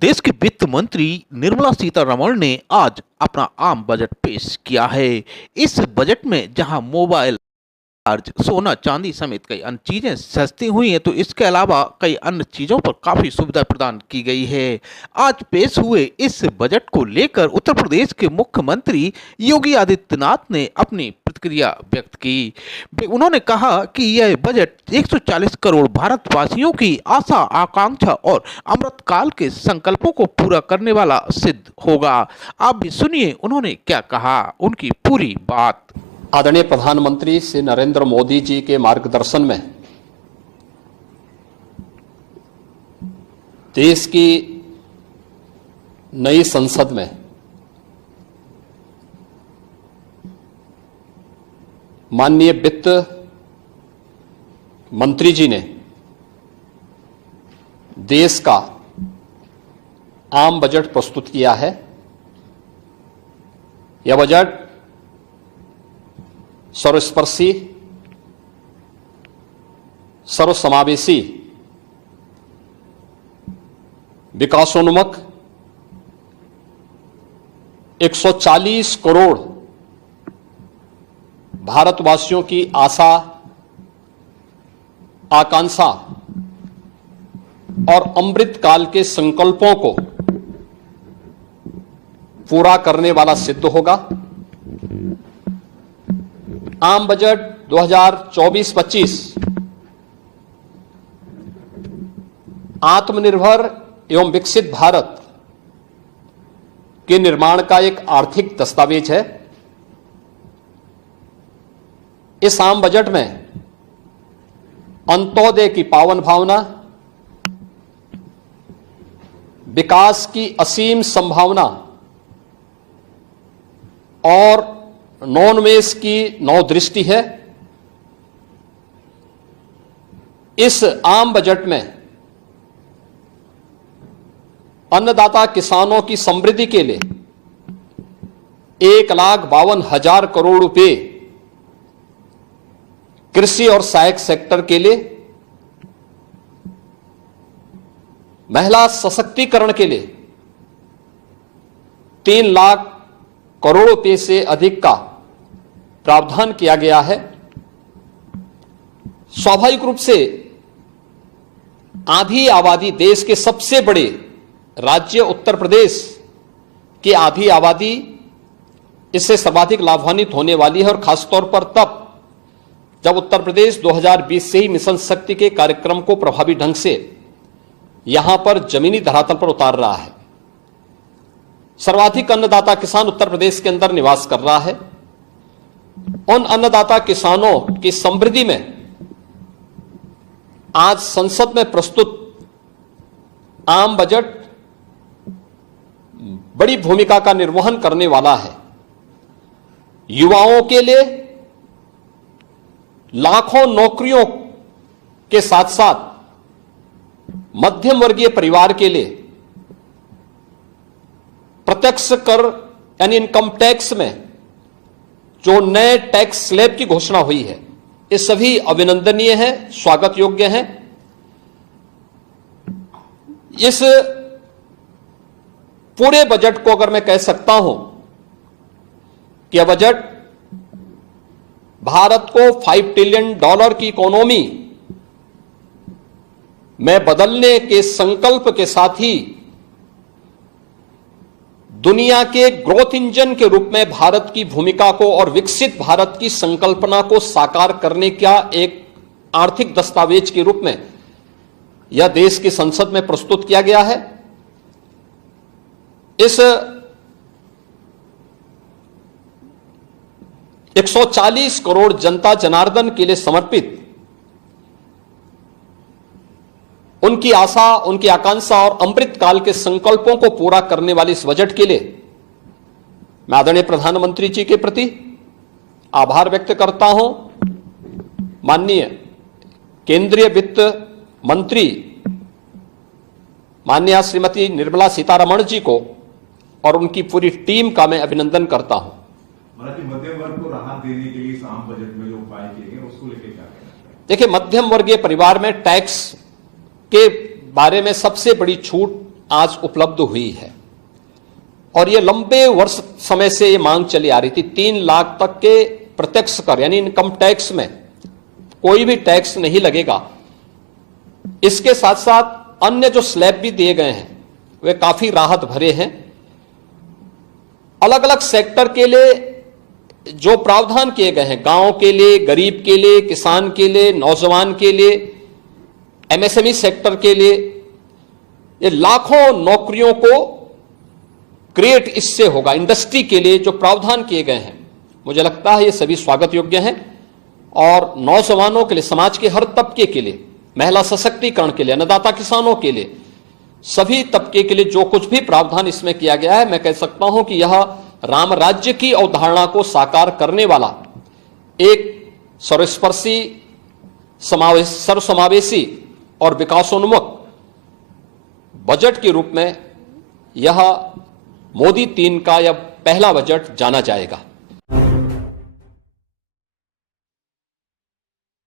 देश की वित्त मंत्री निर्मला सीतारमण ने आज अपना आम बजट पेश किया है। इस बजट में जहां मोबाइल चार्ज, सोना चांदी समेत कई अन्य चीजें सस्ती हुई हैं, तो इसके अलावा कई अन्य चीजों पर काफी सुविधा प्रदान की गई है। आज पेश हुए इस बजट को लेकर उत्तर प्रदेश के मुख्यमंत्री योगी आदित्यनाथ ने अपनी प्रतिक्रिया व्यक्त की। उन्होंने कहा कि यह बजट 140 करोड़ भारतवासियों की आशा, आकांक्षा और अमृतकाल के संकल्पों को पूरा करने वाला सिद्ध होगा। आप भी सुनिए उन्होंने क्या कहा, उनकी पूरी बात। आदरणीय प्रधानमंत्री श्री नरेंद्र मोदी जी के मार्गदर्शन में देश की नई संसद में माननीय वित्त मंत्री जी ने देश का आम बजट प्रस्तुत किया है। यह बजट सर्वस्पर्शी, सर्वसमावेशी, विकासोन्मुख 140 करोड़ भारतवासियों की आशा, आकांक्षा और अमृतकाल के संकल्पों को पूरा करने वाला सिद्ध होगा। आम बजट 2024-25 आत्मनिर्भर एवं विकसित भारत के निर्माण का एक आर्थिक दस्तावेज है। इस आम बजट में अंत्योदय की पावन भावना, विकास की असीम संभावना और नवोन्मेष की नवदृष्टि है। इस आम बजट में अन्नदाता किसानों की समृद्धि के लिए 1,52,000 करोड़ रुपए, कृषि और सहायक सेक्टर के लिए, महिला सशक्तिकरण के लिए 3 लाख करोड़ रुपए से अधिक का प्रावधान किया गया है। स्वाभाविक रूप से आधी आबादी, देश के सबसे बड़े राज्य उत्तर प्रदेश की आधी आबादी इससे सर्वाधिक लाभान्वित होने वाली है, और खासतौर पर तब जब उत्तर प्रदेश 2020 से ही मिशन शक्ति के कार्यक्रम को प्रभावी ढंग से यहां पर जमीनी धरातल पर उतार रहा है। सर्वाधिक अन्नदाता किसान उत्तर प्रदेश के अंदर निवास कर रहा है। उन अन्नदाता किसानों की समृद्धि में आज संसद में प्रस्तुत आम बजट बड़ी भूमिका का निर्वहन करने वाला है। युवाओं के लिए लाखों नौकरियों के साथ साथ मध्यम वर्गीय परिवार के लिए प्रत्यक्ष कर यानी इनकम टैक्स में जो नए टैक्स स्लैब की घोषणा हुई है, ये सभी अभिनंदनीय है, स्वागत योग्य है। इस पूरे बजट को अगर मैं कह सकता हूं कि यह बजट भारत को $5 ट्रिलियन की इकोनॉमी में बदलने के संकल्प के साथ ही दुनिया के ग्रोथ इंजन के रूप में भारत की भूमिका को और विकसित भारत की संकल्पना को साकार करने का एक आर्थिक दस्तावेज के रूप में यह देश की संसद में प्रस्तुत किया गया है। इस 140 करोड़ जनता जनार्दन के लिए समर्पित, उनकी आशा, उनकी आकांक्षा और अमृतकाल के संकल्पों को पूरा करने वाले इस बजट के लिए मैं आदरणीय प्रधानमंत्री जी के प्रति आभार व्यक्त करता हूं। माननीय केंद्रीय वित्त मंत्री माननीय श्रीमती निर्मला सीतारमण जी को और उनकी पूरी टीम का मैं अभिनंदन करता हूं। मध्यम वर्ग को राहत देने के लिए इस आम बजट में जो उपाय किए गए उसको लेकर क्या कहना है? देखिए, मध्यम वर्गीय परिवार में टैक्स के बारे में सबसे बड़ी छूट आज उपलब्ध हुई है। और ये लंबे वर्ष समय से ये मांग चली आ रही थी। 3 लाख तक के प्रत्यक्ष कर यानी इनकम टैक्स में कोई भी टैक्स नहीं लगेगा। इसके साथ साथ अन्य जो स्लैब भी दिए गए हैं वे काफी राहत भरे हैं। अलग अलग सेक्टर के लिए जो प्रावधान किए गए हैं, गांव के लिए, गरीब के लिए, किसान के लिए, नौजवान के लिए, एमएसएमई सेक्टर के लिए, ये लाखों नौकरियों को क्रिएट इससे होगा। इंडस्ट्री के लिए जो प्रावधान किए गए हैं, मुझे लगता है ये सभी स्वागत योग्य हैं। और नौजवानों के लिए, समाज के हर तबके के लिए, महिला सशक्तिकरण के लिए, अन्नदाता किसानों के लिए, सभी तबके के लिए जो कुछ भी प्रावधान इसमें किया गया है, मैं कह सकता हूं कि यह राम राज्य की अवधारणा को साकार करने वाला एक सर्वस्पर्शी, सर्वसमावेशी और विकासोन्मुख बजट के रूप में यह मोदी 3 का यह पहला बजट जाना जाएगा।